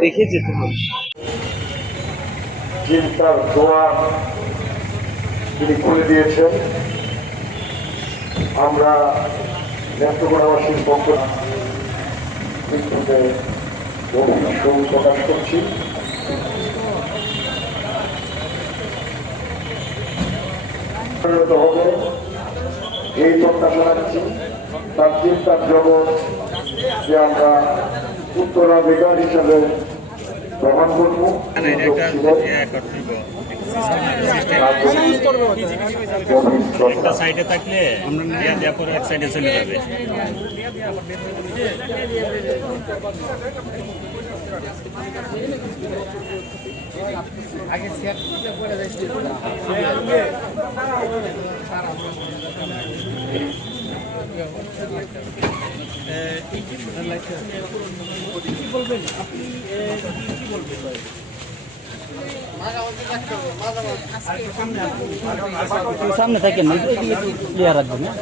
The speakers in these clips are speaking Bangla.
দেখে যেতে হবে যিনি তার দোয়া তিনি খুলে দিয়েছেন। আমরা নেত্রকোনাবাসীর পক্ষ গভীর শোক প্রকাশ করছি। পরিণত হবে। এই প্রত্যাশা রাখছি। তার চিন্তার জগৎ যে আমরা উত্তরাধিকার হিসাবে গ্রহণ করব। একটা সাইডে থাকলে দিয়া দিয়া করে এক সাইডে চলে যাবে। একটু সামনে থাকেন না এদিকে একটু ক্লিয়ার রাখবেন হ্যাঁ?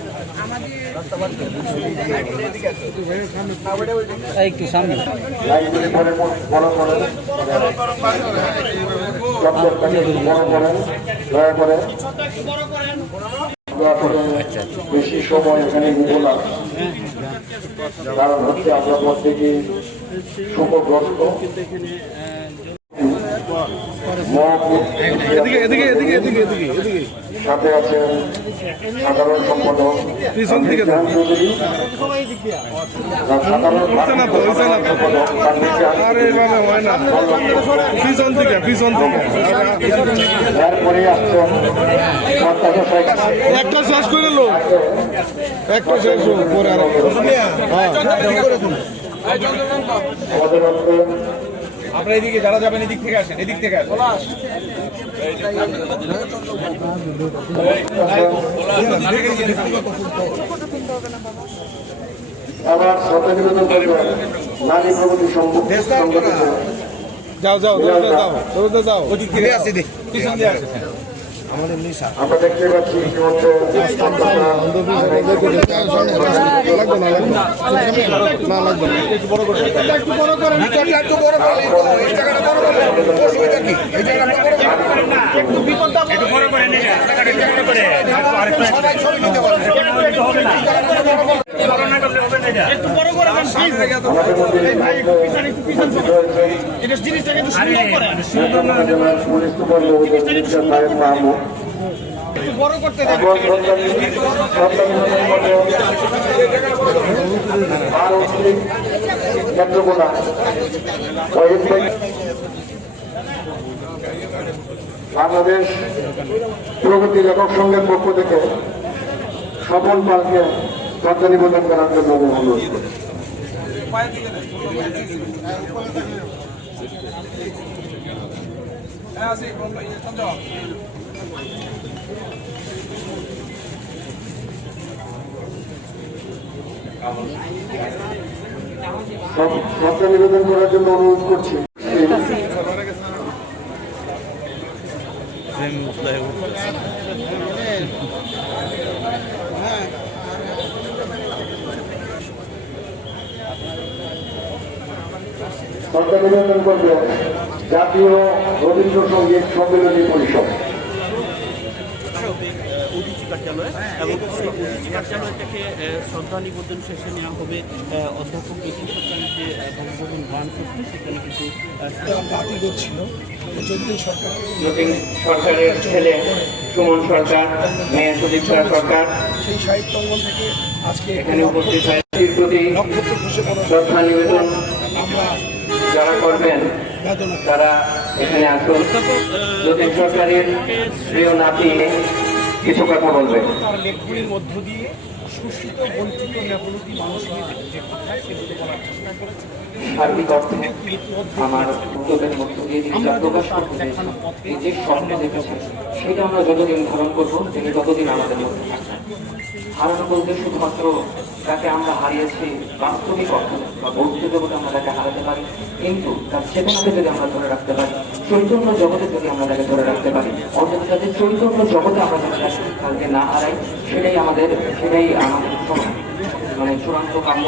এই একটু সামনে পরে বড় করেন চপ্পলটাকে একটু বড় করেন দয়া করে দয়া বেশি সময় এখানে নিব না কারণ হচ্ছে আমরা প্রত্যেকে শোকগ্রস্ত এদিকে এদিকে এদিকে এদিকে এদিকে সাথে আছেন সাধারণ সম্পাদক পিছন হয় থেকে পিছন থেকে এরপরে আসছেন প্রত্যাশা শেখ একটা শেষ করে লো। একটা শেষ পরে আর হ্যাঁ আমাদের আপনারা এদিকে যারা যাবেন এদিক থেকে আসেন এদিক থেকে আসেন। আবার নিবেদন নারী প্রগতি সংগঠিত যাও যাও দৌড়তে যাও দৌড়তে যাও দেখ পিছন দিয়ে আসে আমরা দেখতে পাচ্ছি ইতিমধ্যে লাগবে না লাগবে না না লাগবে না। একটু বড় করে এই একটু করে একটু করে বড় আরে, নেত্রকোনা বাংলাদেশ প্রগতি লেখক সংঘের পক্ষ থেকে সফল পালকে শ্রদ্ধা নিবেদন করার জন্য অনুরোধ করি। নিবেদন করার জন্য অনুরোধ করছি। শ্রদ্ধা নিবেদন করবে জাতীয় রবীন্দ্রসঙ্গীত সম্মেলনী পরিষদ। কার্যালয় এবং সেই অতিথি কার্যালয় থেকে শ্রদ্ধা নিবেদন শেষে নেওয়া হবে অধ্যাপক বিপিন সরকারের যে বঙ্গভবন গান করতে সেখানে কিন্তু সরকারের ছেলে সুমন সরকার মেয়ে সুদীক্ষা সরকার সেই সাহিত্য থেকে আজকে এখানে উপস্থিত প্রতি শ্রদ্ধা নিবেদন যারা করবেন, তারা এখানে আসুন। নতুন সরকারের প্রিয় নাতি কিছু কথা বলবে। অর্থে আমার এই যে সেটা আমরা যতদিন ধারণ করব, তিনি ততদিন হারানো বলতে শুধুমাত্র তাকে আমরা হারিয়েছি বাস্তবিক অর্থ বা জগতে আমরা তাকে হারাতে পারি। কিন্তু তার চেতনাকে যদি আমরা ধরে রাখতে পারি, চৈতন্য জগতে যদি আমরা তাকে ধরে রাখতে পারি, অর্থাৎ তাদের চৈতন্য জগতে আমরা যদি তাকে না হারাই, সেটাই আমাদের সেটাই আমাদের মানে চূড়ান্ত কাম্য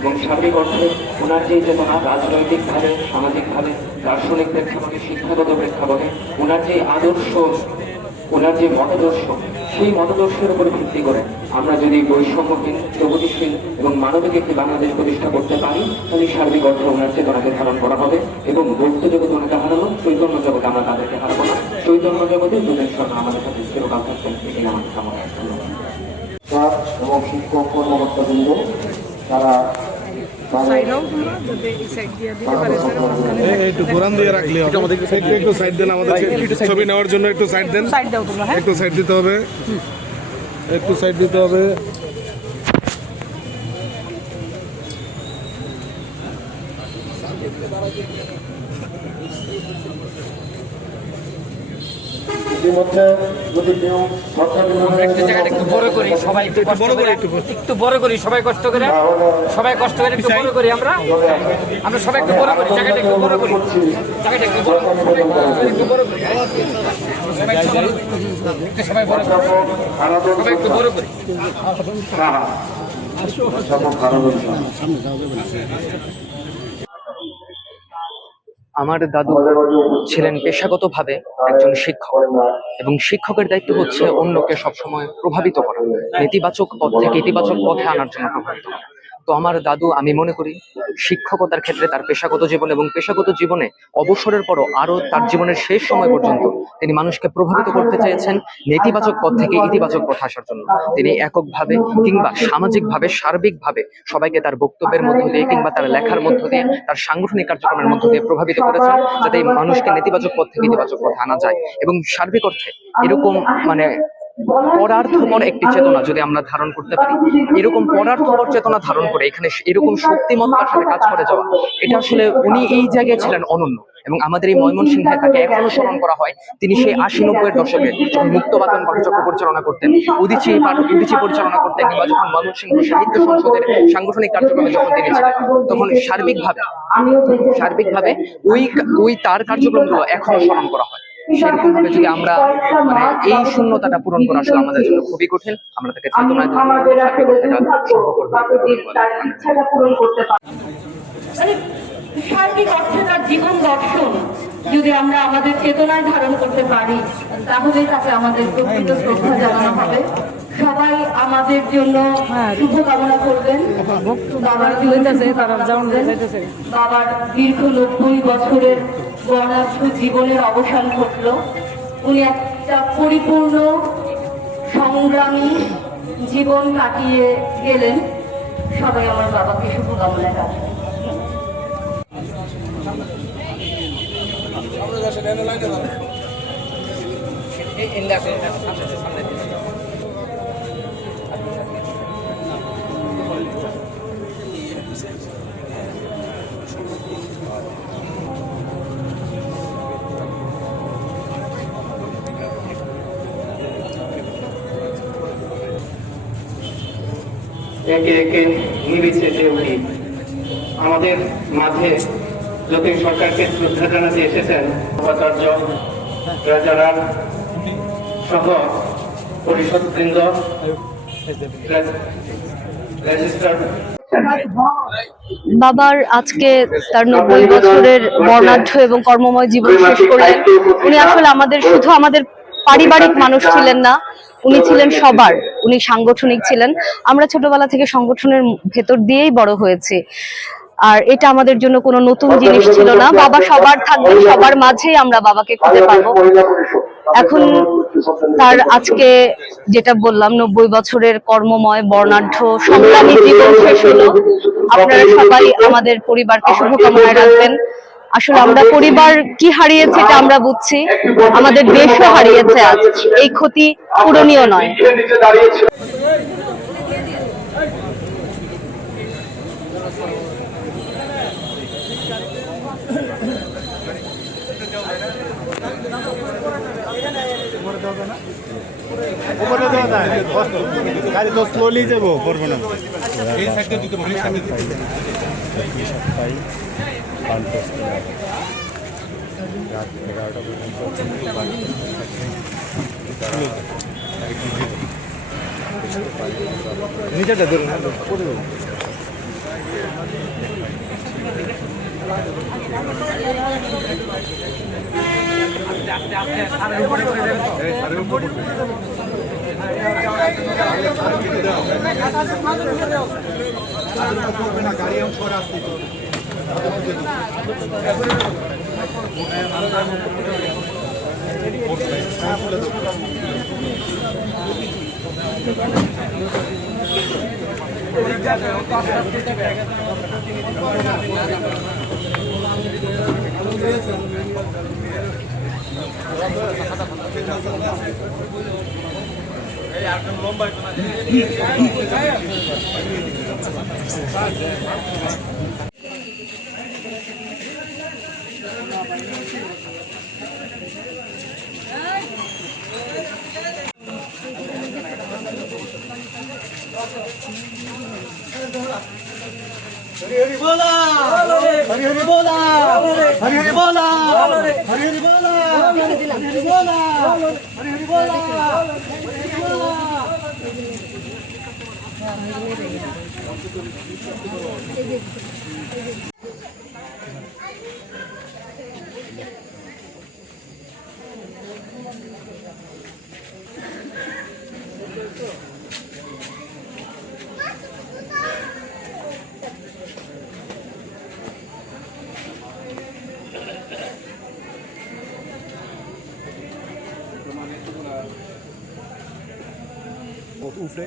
এবং সার্বিক অর্থে ওনার যে চেতনা, রাজনৈতিকভাবে, সামাজিকভাবে দার্শনিক প্রেক্ষাপটে শিক্ষাগত প্রেক্ষাপটে, ওনার যে আদর্শ ওনার যে মতদর্শ, সেই মতাদর্শের উপর ভিত্তি করে আমরা যদি বৈষম্যহীন, প্রগতিশীল এবং মানবিক একটি বাংলাদেশ প্রতিষ্ঠা করতে পারি, তাহলে সার্বিক অর্থে ওনার চেতনাকে ধারণ করা হবে এবং বৌদ্ধ জগৎ ওনাকে হারানো, চৈতন্য জগতে আমরা তাদেরকে হারাবো না। চৈতন্য জগতে দুজন স্বর্ণ আমাদের সাথে চিরকাল থাকবেন এটাই আমাদের কামনা। এবং শিক্ষক, কর্মকর্তাবৃন্দ, তারা তাদের একটু কোরআন দিয়ে রাখলে হবে। একটু একটু সাইড দেন আমাদের ছবি নেওয়ার জন্য একটু সাইড দেন। একটু সাইড দিতে হবে। একটু সাইড দিতে হবে। ইতিমধ্যে যদি কেউ একটু বড় করি সবাই একটু কষ্ট করে। একটু বড় করি সবাই কষ্ট করে। সবাই কষ্ট করে একটু বড় করি আমরা। আমরা সবাই একটু বড় করি জায়গাটা একটু বড় করি। জায়গাটা একটু বড় করি। একটু বড় করি। সবাই বড় করি। একটু সবাই বড় করি। সবাই একটু বড় করি। আমার দাদু ছিলেন পেশাগতভাবে একজন শিক্ষক এবং শিক্ষকের দায়িত্ব হচ্ছে অন্যকে সবসময় প্রভাবিত করা, নেতিবাচক পথ থেকে ইতিবাচক পথে আনার জন্য প্রভাবিত করা। তো আমার দাদু, আমি মনে করি শিক্ষকতার ক্ষেত্রে তার পেশাগত জীবন এবং পেশাগত জীবনে অবসরের পরও আরও তার জীবনের শেষ সময় পর্যন্ত তিনি মানুষকে প্রভাবিত করতে চেয়েছেন নেতিবাচক পথ থেকে ইতিবাচক পথে আসার জন্য। তিনি এককভাবে কিংবা সামাজিকভাবে, সার্বিকভাবে সবাইকে তার বক্তব্যের মধ্য দিয়ে কিংবা তার লেখার মধ্য দিয়ে, তার সাংগঠনিক কার্যক্রমের মধ্য দিয়ে প্রভাবিত করেছেন যাতে মানুষকে নেতিবাচক পথ থেকে ইতিবাচক পথে আনা যায়। এবং সার্বিক অর্থে এরকম মানে পরার্থপর একটি চেতনা যদি আমরা ধারণ করতে পারি, এরকম পরার্থপর চেতনা ধারণ করে এখানে এরকম শক্তিমত্তার সাথে কাজ করে যাওয়া, এটা আসলে উনি এই জায়গায় ছিলেন অনন্য এবং আমাদের এই ময়মনসিংহে তাকে এখনও স্মরণ করা হয়, তিনি সেই আশি নব্বইয়ের দশকে যখন মুক্তবাদন পাঠচক্র পরিচালনা করতেন, উদিচি উদিচি পরিচালনা করতেন কিংবা যখন ময়মনসিংহ সাহিত্য সংসদের সাংগঠনিক কার্যক্রমে যখন তিনি ছিলেন, তখন সার্বিকভাবে সার্বিকভাবে ওই ওই তার কার্যক্রমগুলো এখনও স্মরণ করা হয়। সেরকম ভাবে যদি আমরা মানে এই শূন্যতাটা পূরণ করা আসলে আমাদের জন্য খুবই কঠিন আমরা তাকে চেতনায় সার্বিক অর্থে মানে তার জীবন দর্শন যদি আমরা আমাদের চেতনায় ধারণ করতে পারি তাহলে তাকে আমাদের প্রকৃত শ্রদ্ধা জানানো হবে সবাই আমাদের জন্য শুভ কামনা করবেন বাবার জীবন- বাবার দীর্ঘ নব্বই বছরের বর্ণাঢ্য জীবনের অবসান ঘটল। উনি একটা পরিপূর্ণ সংগ্রামী জীবন কাটিয়ে গেলেন। সবাই আমার বাবাকে শুভকামনা রাখবেন একে একে নিবিছে যে উনি আমাদের মাঝে যতীন সরকারকে শ্রদ্ধা জানাতে এসেছেন উপাচার্য রাজারাম সহ পরিষদ বৃন্দ বাবার আজকে তার নব্বই বছরের বর্ণাঢ্য এবং কর্মময় জীবন শেষ করলেন উনি আসলে আমাদের শুধু আমাদের পারিবারিক মানুষ ছিলেন না উনি ছিলেন সবার। উনি সাংগঠনিক ছিলেন। আমরা ছোটবেলা থেকে সংগঠনের ভেতর দিয়েই বড় হয়েছি। আর এটা আমাদের জন্য কোনো নতুন জিনিস ছিল না। বাবা সবার থাকবেন সবার মাঝেই আমরা বাবাকে খুঁজে পাবো। এখন তার আজকে যেটা বললাম নব্বই বছরের কর্মময় বর্ণাঢ্য সংগ্রামী জীবন শেষ হলো। আপনারা সবাই আমাদের পরিবারকে শুভকামনায় রাখবেন। আসলে আমরা পরিবার কি হারিয়েছে এটা আমরা বুঝছি। আমাদের দেশও হারিয়েছে আজ। এই ক্ষতি পূরণীয় নয়। না বান টেস্ট রাত এগারোটা পর্যন্ত বান টেস্ট থাকে নিজেটা ধরুন গাড়ি অংশ রাস্তা লম্বাই হরি বলা হরি হরি বলা হরি হরি বলা হরি হরি বলা হরি হরি বলা হরি হরি বলা হরি হরি বলা উফরে।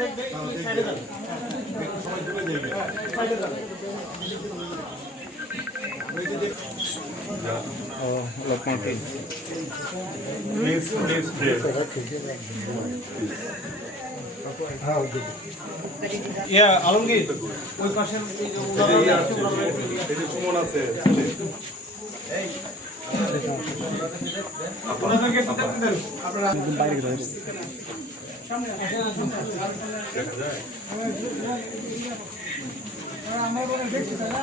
দেখবে। সাইডে যাবে। সাইডে যাবে। Oh, lock my pin. Please, please, please. Yeah, Alamgir ওই পাশে সুমন আছে বাইরে আমরা দেখছি তারা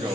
যাও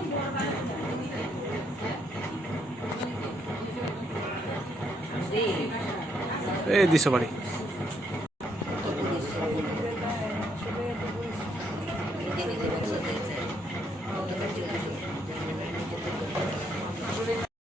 এই দিশো বাড়ি